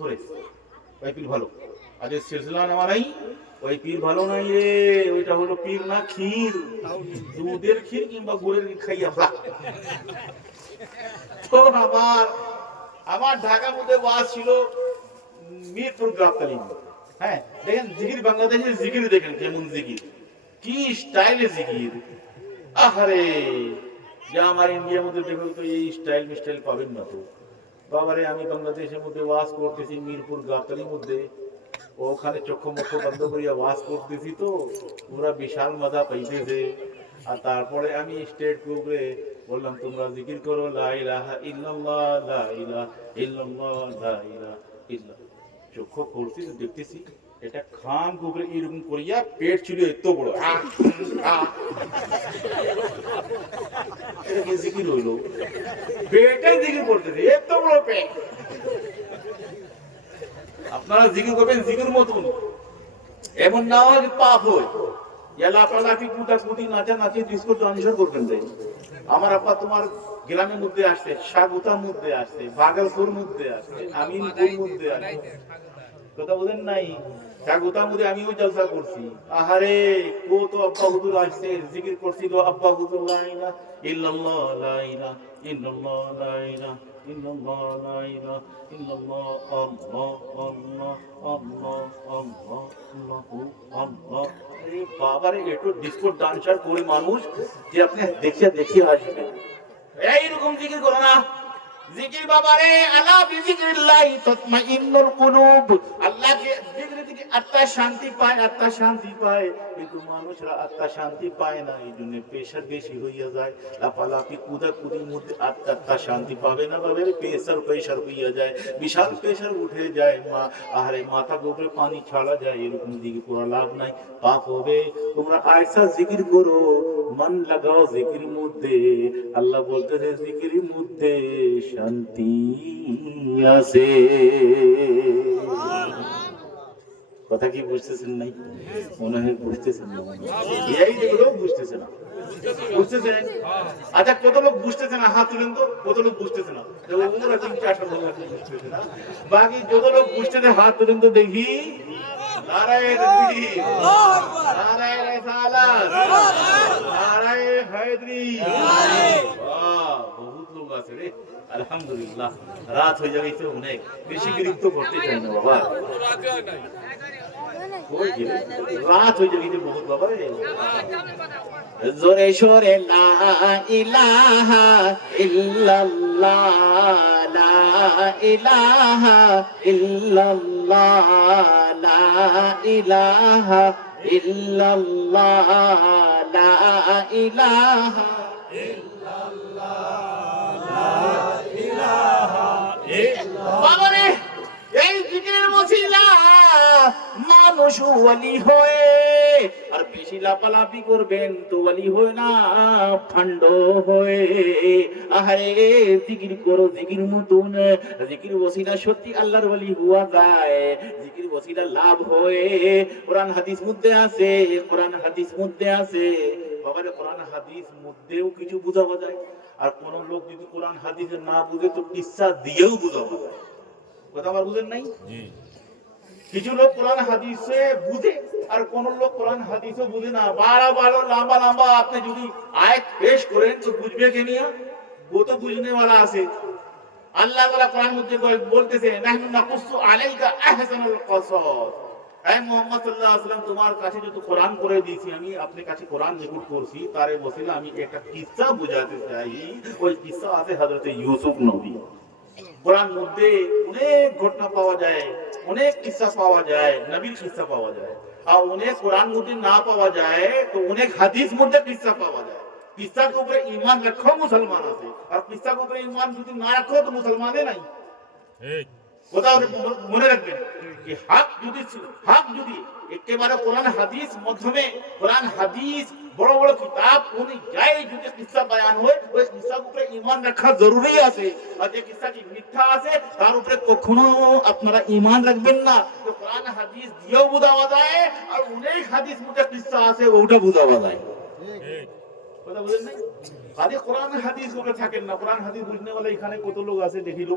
ধরে ওই পীর ভালো। ওই সিলসিলা নেওয়া নাই, ওই পীর ভালো নাই রে। ওইটা হলো পীর না ক্ষীর। দুধের ক্ষীর কিংবা গুড়ের খাইয়া খা তো আমার আমার ঢাকার মধ্যে বাস ছিল মিরপুর গ্রাফতালি হ্যাঁ দেখেন জিকির, বাংলাদেশের জিকির দেখেন কেমন জিকির। কি স্টাইলে জিকির। আহারে, যে আমার ইন্ডিয়ার মধ্যে দেখো তো এই স্টাইল মিস্টাইল পাবেন না তো। বাবারে, আমি বাংলাদেশের মধ্যে ওয়াজ করতেছি, মিরপুর গাবতলির মধ্যে। ওখানে চক্ষু মুখ বন্ধ করিয়া ওয়াজ করতেছি তো, পুরা বিশাল মজা পাইতেছে। আর তারপরে আমি স্টেট গ্রুপে বললাম, তোমরা জিকির করো, লা ইলাহা ইল্লাল্লাহ, লা ইলাহা ইল্লাল্লাহ, লা ইলাহা ইল্লাল্লাহ। চক্ষু খুলছি তো দেখতেছি, এটা খান গ্রুপে এরকম করিয়া পেট ছিল এত বড়। আপনারা জিকির করবেন, জিকির মতন। এমন না হয় যে পাপ হয়। লাফালাফি কুটাকুটি নাচা নাচি ডিসকো ট্রানজিশন করবেন তাই আমার আপা তোমার গ্রামের মধ্যে আসছে, সাগুতার মধ্যে আসছে ভাগলপুর মধ্যে আসছে, আমিনপুর মধ্যে আসছে। কথা বলেন নাই? একটু ডান্সার করে মানুষ যে আপনি দেখিয়ে দেখিয়ে আসবেন এইরকম জিকির করো না বিশাল প্রেশার উঠে যায় মা মাথা উপরে পানি ছাড়া যায়, এরকম দিকে করা লাভ নাই। পাপ হবে। তোমরা আয়সা জিকির করো, মন লাগাও জিকির মধ্যে। আল্লাহ বলতেছে জিকির মধ্যে শান্তি আছে। কথা কি বুঝতেছেন নাই? মনে হয় বুঝতেছেন না। এই যেগুলো বুঝতেছে না। আচ্ছা কত লোক বুঝতেছে না হাত তুলেন তো। কত লোক বুঝতেছে না? লোক বাকি যত লোক বুঝতেছে হাত তুলেন তো দেখি। নারায়ণ নারায়ণ বহুত লোক আছে রে। আলহামদুলিল্লাহ, রাত হয়ে যাবে তো অনেক বেশি বিরক্ত করতে চাই না বাবা। রাত হয়ে যাবে বহুত বাবা জোরে সোরে, লা ইলাহা ইল্লাল্লাহ, লা ইলাহা ইল্লাল্লাহ, লা ইলাহা ইল্লাল্লাহ, লা ইলাহা বাবারে, এই জিকিরের মানুষ হয়ে। আর বেশি লাপালাপি করবেন তো না, ফান্ড হয়ে। আহারে, জিকির করো, জিকির মতন জিকির সত্যি আল্লাহর ওয়ালি হওয়া যায়। জিকির বসিলা লাভ হয়ে। কোরআন, হাদিস মধ্যে আছে, কোরআন, হাদিস মধ্যে আছে। বাবারে, কোরআন, হাদিস মধ্যেও কিছু বোঝাবা যায়। আর কোন লোক যদি কোরআন হাদিস না বুঝে তো কিসা দিয়েও বোঝাবা কথা আমার বুঝেন নাই? কিছু লোক কোরআন হাদিসে বুঝে আর কোন লোক কোরআন হাদিসে বুঝে না। বাড়া বাড়ো লম্বা লম্বা আপনি যদি আয়াত পেশ করেন তো বুঝবে কে নিয়া ও তো বুঝনে वाला আছে। আল্লাহ তাআলা কোরআন মধ্যে বলতেছে নাহনু নাকুসু আলাইকা আহসানুল কসস এই মোহাম্মদ সাল্লাহ আসলাম তোমার কাছে যত কোরআন করে দিয়েছি, আমি আপনার কাছে কোরআন রেকর্ড করছি, তার বসিলে আমি একটা কিসা বুঝাতে চাই। ওই কিসা আছে হজরত ইউসুফ নবী। কোরআন মধ্যে অনেক ঘটনা পাওয়া যায়, অনেক কিসা পাওয়া যায়, নবীর কিসা পাওয়া যায়। আর অনেক কোরআন মধ্যে না পাওয়া যায়, তো অনেক হাদিস মধ্যে কিসা পাওয়া যায়। কিসা উপরে ইমান রাখো মুসলমান আছে, আর কিসা উপরে ইমান যদি না রাখো, তো মুসলমানে নাই। ঠিক। কোরআন হাদিস উপরে তার উপরে কখনো আপনারা ঈমান রাখবেন না। কোরআন হাদিস দিয়েও বোঝাওয়া যায়, আর অনেক হাদিস মধ্যে কিসসা আছে, ওটা বোঝাওয়া যায়। কোরআন হাদিস ওটা থাকেন না। কোরআন হাদিস বুঝনে এখানে কত লোক আছে দেখিলো?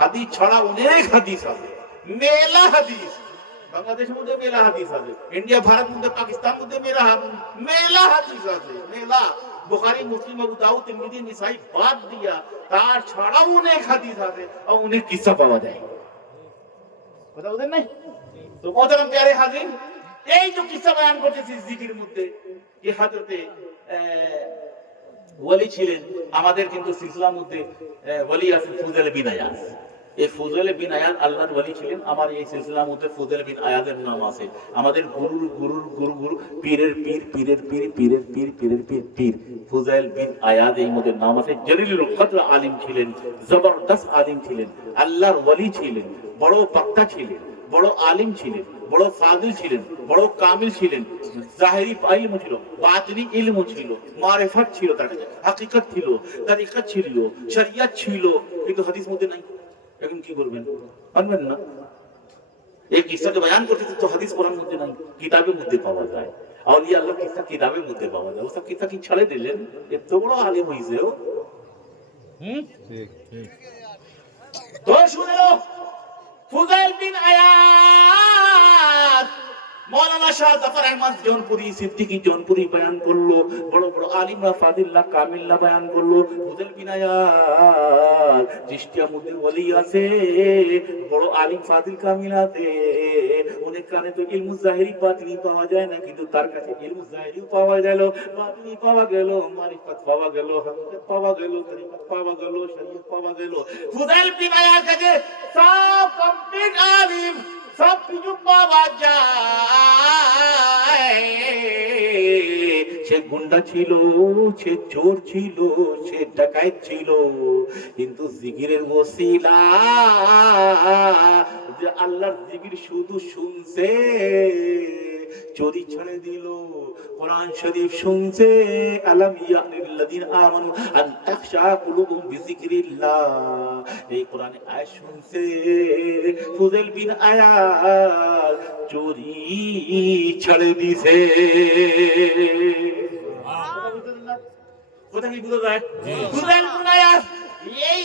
হাদিস ছাড়া অনেক হাদিস আছে। মেলা হাদিস। বাংলাদেশের মধ্যে মেলা হাদিস আছে। ইন্ডিয়া, ভারত মধ্যে, পাকিস্তান মধ্যে মেলা মেলা হাদিস আছে, মেলা। বুখারী, মুসলিম, আবু দাউদ, তিরমিজি, নিসাই বাদ দিয়া তার ছাড়াও অনেক হাদিস আছে আর অনেক কিসসা পাওয়া যায়। কথা বুঝেন নাই? তো মোহতারাম প্যারে হাজির, এই যে কিসসা বয়ান করতেছি জিকির মধ্যে। যে হাজরতে ওয়ালি ছিলেন, আমাদের কিন্তু সিলসিলার মধ্যে ওয়ালি আছে, ফুজেল বিন আয়াজ। এই ফুজেল বিন আয়াজ আল্লাহর ওয়ালি ছিলেন, আমার এই সিলসিলার মধ্যে ফুজেল বিন আয়াজের নাম আছে। আমাদের গুরুর গুরুর গুরু গুরু পীরের পীর পীরের পীর পীরের পীর পীরের পীর পীর। ফুজাইল বিন আয়াজ এই মধ্যে নাম আছে। জলিলুল কদর আলিম ছিলেন, জবরদস্ত আলিম ছিলেন, আল্লাহর ওয়ালি ছিলেন, বড় বক্তা ছিলেন, বড় আলিম ছিলেন। বড় ফাদিল ছিলেন, বড় কামিল ছিলেন, জাহেরি ইলম ছিল বাতিনি ইলম ছিল, মারিফাত ছিল তার কাছে, হাকিকত ছিল ছিল ছিল, কিন্তু হাদিস মধ্যে নাই। এখন কি করবেন না? এই কিস্সাকে বয়ান তো হাদিস কোরআন মধ্যে নাই, কিতাবের মধ্যে পাওয়া যায়। আউলিয়া আল্লাহ কিতাবের মধ্যে পাওয়া যায়। ওসব কি ছাড়ে দিলেন? এত বড় আলিম ও। হুম? তো শুনে ফুজাইল বিন আয়াত। মৌলানা শাহ জাফর আহমদ জৌনপুরি, সিদ্দিকী জৌনপুরি বয়ান করল, বড় বড় আলিমরা ফাদিল্লাহ কামিল্লা বয়ান করল ফুজাইল বিন আয়াত চিশতিয়া ওলি আছে, বড় আলিম ফাদিল কামিল আছে। অনেক কানে তো ইলমু জাহিরি বাতিনি পাওয়া যায় না, কিন্তু তার কাছে ইলমু জাহিরি পাওয়া গেল বাতিনি পাওয়া গেল, মারিফাত পাওয়া গেল হাকিকত পাওয়া গেল, তরিকত পাওয়া গেল, শরীয়ত পাওয়া গেল। ফুজাইল বিন কাছে সব কমপ্লিট আলিম সব কিছু পাওয়া যায়। সে গুন্ডা ছিল, সে চোর ছিল, সে ডাকাইত ছিল, কিন্তু জিগিরের ওসিলা যে আল্লাহর জিগির শুধু শুনছে। চুরি ছেড়ে দিল কোরআন শরীফ শুনছে আলাম ইয়ানিল্লাযিনা আমানু আন তাখশা কুলুবুহুম বিযিকরিল্লাহ। এই কোরআনে আয়াত শুনছে ফুজাইল বিন আয়াত চুরি ছেড়ে দিছে। কথা কি বুঝা যায়? ফুজাইল বিন আয়াত এই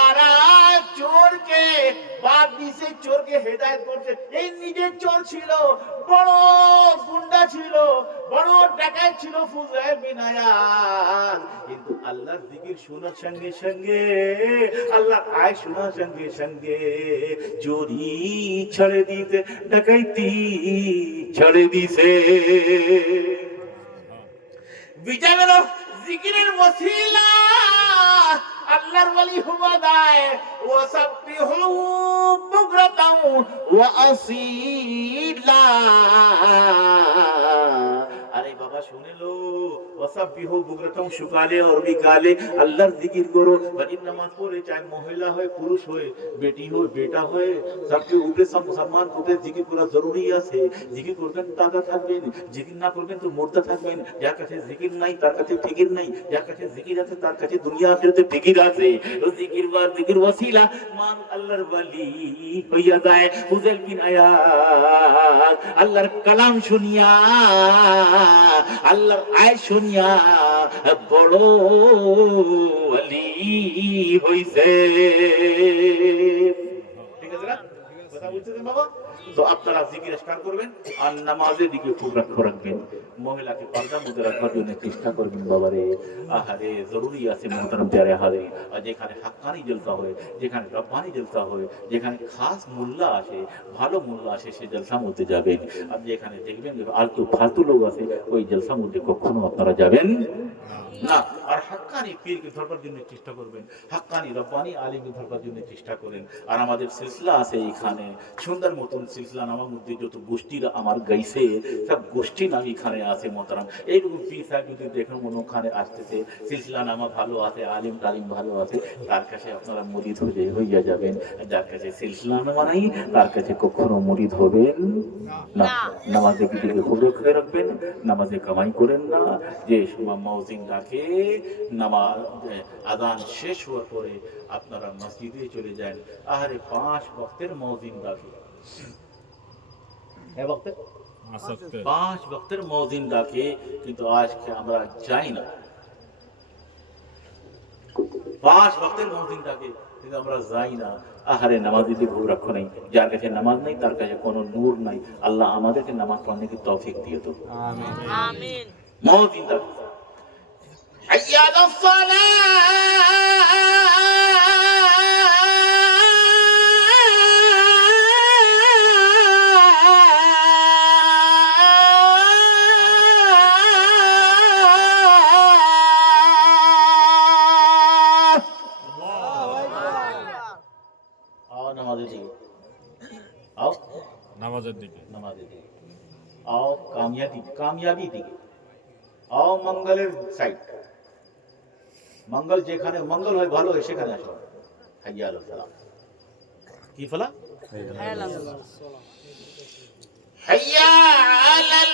বাদ দিছে চোরকে হেদায়েত করছে। এই নিজের চোর ছিল, বড় গুন্ডা ছিল, বড় ডাকাত ছিল বিন কিন্তু আল্লাহর শোনার সঙ্গে সঙ্গে আয় শোনার সঙ্গে সঙ্গে চোরি ছেড়ে দিতে ডাকাইতি ছেড়ে দিছে। জিকিরের আল্লাহর ওয়ালি হওয়া যায় ওয়াসাব্বিহু বুগরাতাও ওয়া আসিলা। আরে বাবা শুনে লো। ওয়াসাব্বিহু বুকরাতাও সকালে আর আল্লাহর জিকির করো। বাড়ির নামাজ পড়ে চাই মহিলা হয়, পুরুষ হয়, বেটি হয়, বেটা হয়। সবকে উপরে সব মুসলমান উপরে জিকির করা জরুরি আছে। জিকির করবেন, টাকা থাকবেন। জিকির না করবেন তো মোর্দা থাকবেন। যার কাছে জিকির নাই, তার কাছে ফিকির নাই। যার কাছে জিকির আছে, তার কাছে দুনিয়া আখিরাতে ফিকির আছে। জিকির বা জিকির ওসিলা মান আল্লাহর ওয়ালি হইয়া যায়। হুজাইল বিন আয়াত, আল্লাহর কালাম শুনিয়া, আল্লাহর আয় শুনিয়া বড় ওয়ালি হইছে। ঠিক আছে কথা বুঝতেছেন বাবা? তো আপনারা জিকির আজকার করবেন আর নামাজের দিকে খুব লক্ষ্য রাখবেন। মহিলাকে পর্দার মধ্যে রাখবার জন্য চেষ্টা করবেন, বাবারে। আহারে, জরুরি আছে মহতারাম প্যারে হারে আর যেখানে হাক্কানি জলসা হয়, যেখানে রব্বানি জলসা হয়, যেখানে খাস মোল্লা আসে, ভালো মোল্লা আসে, সে জলসার মধ্যে যাবেন। আর যেখানে দেখবেন আলতু ফালতু লোক আছে, ওই জলসার মধ্যে কখনো আপনারা যাবেন না। হাক্কানি পীরকে ধরবার জন্য চেষ্টা করবেন হাক্কানি রব্বানি আলিমকে ধরবার জন্য চেষ্টা করেন। আর আমাদের সিলসিলা আছে এখানে সুন্দর মতন সিলসিলা নামার মধ্যে যত গোষ্ঠীরা আমার গাইছে সব গোষ্ঠী নাম এখানে আছে মোতারাম এইরকম পীর সাহেব যদি দেখেন ওখানে আসতেছে সিলসিলা নামা ভালো আছে আলিম তালিম ভালো আছে তার কাছে আপনারা মরিদ হয়ে হইয়া যাবেন। যার কাছে সিলসিলা নামা নাই তার কাছে কখনো মরিদ হবেন না। নামাজে দিকে খুব লক্ষ্য রাখবেন? নামাজে কামাই করেন না। যে সময় মৌজিন ডাকে নামাজ আদান শেষ হওয়ার পরে আপনারা মসজিদে চলে যান। আহারে পাঁচ বক্তের মৌজিন ডাকে হ্যাঁ পাঁচ বক্তের মৌজিন ডাকে কিন্তু আজকে আমরা যাই না। পাঁচ বক্তের মৌজিন ডাকে কিন্তু আমরা যাই না। আহারে নামাজ দিতে ভুল রাখো নাই। যার কাছে নামাজ নাই তার কাছে কোনো নূর নাই। আল্লাহ আমাদেরকে নামাজ পড়নে কি তৌফিক দিয়ে তো আমিন। মৌজিন ডাকে حي على الصلاة आओ नमाज़े दिए आओ নামাজের দিকে नमाज़े दिए आओ कामयाबी कामयाबी दिए आओ मंगलेर साइड মঙ্গল যেখানে মঙ্গল হয় ভালো হয় সেখানে আসো। হাইয়া কি ফলা? হাইয়া আলাল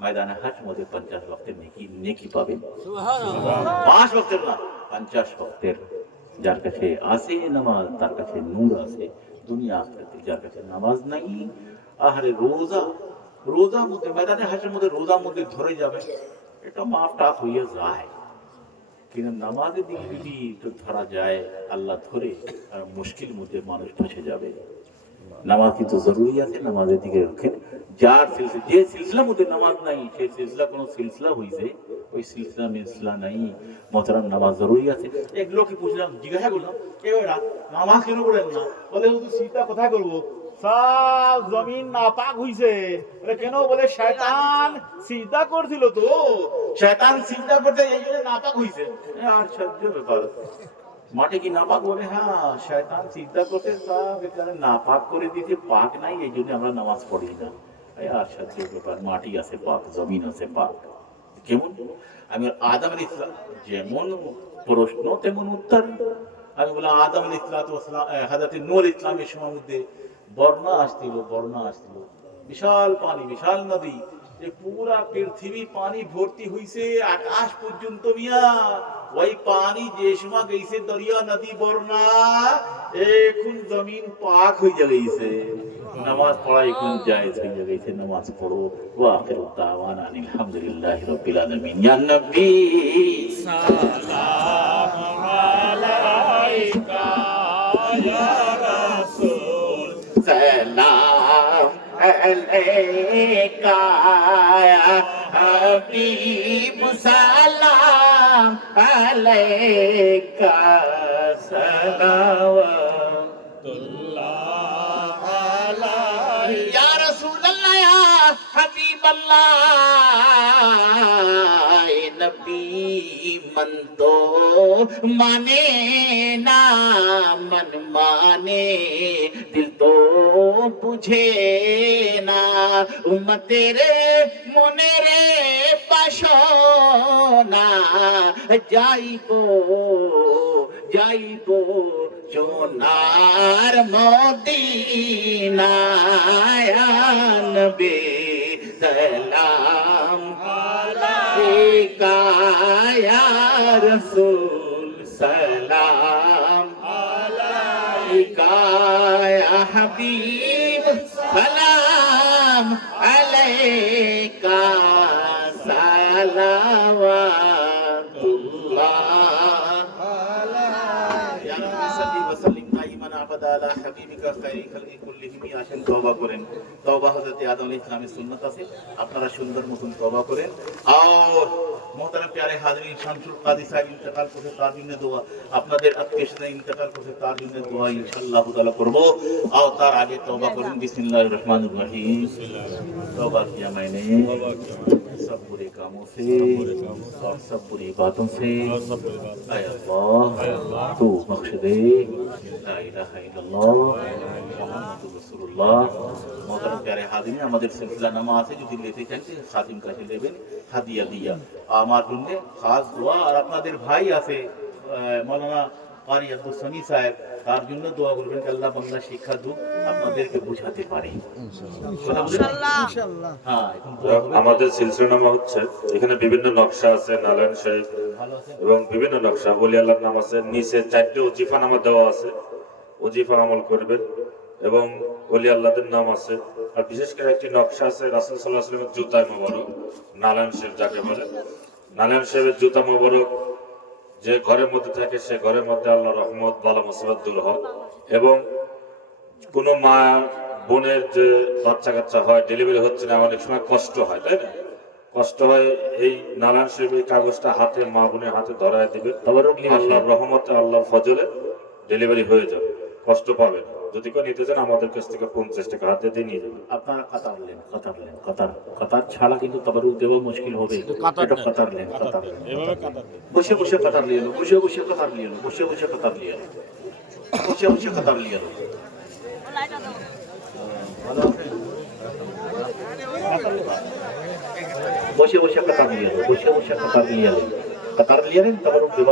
ময়দানে হাট মধ্যে পঞ্চাশ ভক্তের নেকি নেকি পাবেন। পাঁচ ভক্তের না পঞ্চাশ ভক্তের। যার কাছে আছে নামাজ তার কাছে নূর আছে। দুনিয়া আখরাতে যার কাছে নামাজ নাই আহারে রোজা। রোজার মধ্যে ময়দানে হাটের মধ্যে রোজার মধ্যে ধরে যাবে। এটা মাপ টাপ হয়ে যায়। কিন্তু নামাজের দিকে যদি ধরা যায় আল্লাহ ধরে মুশকিল মধ্যে মানুষ ফেসে যাবে। নামাজ কিন্তু জরুরি আছে নামাজের দিকে রাখেন যার সিলসিলা যে সিলসিলার মধ্যে নামাজ নাই সেই সিলসিলা কোনো সিলসিলা হইছে? ওই সিলসিলা মিলসিলা নাই। মতরাম নামাজ জরুরি আছে। এক লোককে পুছলাম জিজ্ঞাসা করলাম নামাজ কেন পড়েন না? বলে সব জমিন নাপাক হইছে। কেন? বলে, শয়তান সিজদা করছিল তো। শয়তান সিজদা করতে এই জন্য নাপাক হইছে। আর সহ্য ব্যাপার। মাঠে কি নাপাক বলে হ্যাঁ শয়তান চিন্তা করতে সব এখানে নাপাক করে দিতে পাক নাই, এই জন্য আমরা নামাজ পড়ি না। সাথে ব্যাপার, মাটি আছে, পাক, জমিন আছে, পাক। কেমন? আমি আদম আলী ইসলাম যেমন প্রশ্ন, তেমন উত্তর। আমি বললাম, আদম আলী নূর ইসলামের সময় মধ্যে বর্ণা আসছিল বর্ণা আসছিল। বিশাল পানি, বিশাল নদী, যে পুরা পৃথিবী পানি ভর্তি হইছে, আকাশ পর্যন্ত মিয়া। ওই পানি যে সময় গেছে দরিয়া নদী বর্ণা এখন জমিন পাক হয়ে যাইছে নামাজ পড়া এখন জায়েজ হয়ে গেছে নামাজ পড়ো ওয়া আখিরু দাওয়ানা আলহামদুলিল্লাহি রাব্বিল আলামিন ইয়া নবী সালামু আলাইকা ইয়া রাসূল সালাম আলাইকা ইয়া হাবিব সালাম আলাইকা সালাওয়াত পাল্লায় নবী মন তো মানে না, মন মানে দিল তো বুঝে না। উম্মতের মনের বাসনা, যাইব যাইব সোনার মদিনায়। নবী। সালাম। আলাইকা ইয়া রাসূল সালাম। আলাইকা ইয়া আসেন করেন। তবা সুন্নত আছে আপনারা সুন্দর মতন তবা করেন। আর محترم پیارے حاضرین، شمس القادی صاحب انتقال করতে তার জন্য দোয়া আপনাদের আজকে সাথে ইন্তেকাল করতে তার জন্য দোয়া ইনশাআল্লাহ তাআলা করব আর তার আগে তওবা করুন বিসমিল্লাহির রহমানির রহিম توبہ کیا میں نے؟ سب برے کاموں سے اور سب بری باتوں سے۔ اے اللہ، تو بخش دے۔ لا الہ الا اللہ، محمد رسول اللہ۔ محترم پیارے حاضرین ہمارے سلسلہ نماز ہے جو دلیتے چاہتے ہیں، خاتم کا খাদিম কাছে দেবেন دیا۔ দিয়া আমার জন্য খাস দোয়া। আর আপনাদের ভাই আছে মৌলানা কারি আব্দুল সানি সাহেব তার জন্য দোয়া করবেন আল্লাহ বাংলা শিক্ষা দুক আপনাদেরকে বোঝাতে পারে? হ্যাঁ। আমাদের সিলসিলানামা হচ্ছে এখানে বিভিন্ন নকশা আছে নারায়ণ শরীফ এবং বিভিন্ন নকশা বলি আল্লাহর নাম আছে নিচে চারটে ওজিফা নামা দেওয়া আছে ওজিফা আমল করবেন এবং অলি আল্লাহদের নাম আছে। আর বিশেষ করে একটি নকশা আছে রাসুল সাল্লাহ আসলামের জুতায় মোবারক নারায়ণ শরীফ যাকে বলে। নারায়ণ শরীফের জুতা মোবারক, যে ঘরের মধ্যে থাকে সে ঘরের মধ্যে আল্লাহ রহমত বালা মুসিবত দূর হোক এবং কোনো মা বোনের যে বাচ্চা কাচ্চা হয় ডেলিভারি হচ্ছে না, অনেক সময় কষ্ট হয়, তাই না কষ্ট হয় এই নারায়ণ এই কাগজটা হাতে, মা বোনের হাতে ধরায় দিবে। আল্লাহর রহমতে আল্লাহ ফজলে ডেলিভারি হয়ে যাবে, কষ্ট পাবে না। যদি কেউ নিতে চান আমাদের কাছ থেকে পঞ্চাশ টাকা হাতে দিয়ে নিয়ে যাবে আপনারা কাতার নেন কাতার লেন কাতার কাতার ছাড়া কিন্তু তবরুক দেওয়া মুশকিল হবে। এটা কাতার লেন কাতার লেন বসে বসে কাতার নিয়ে এলো বসে বসে কাতার নিয়ে এলো বসে বসে কাতার নিয়ে এলো বসে বসে কাতার নিয়ে এলো বসে বসে কাতার নিয়ে এলো বসে বসে কাতার নিয়ে এলো কাতার নিয়ে এলেন তবরুক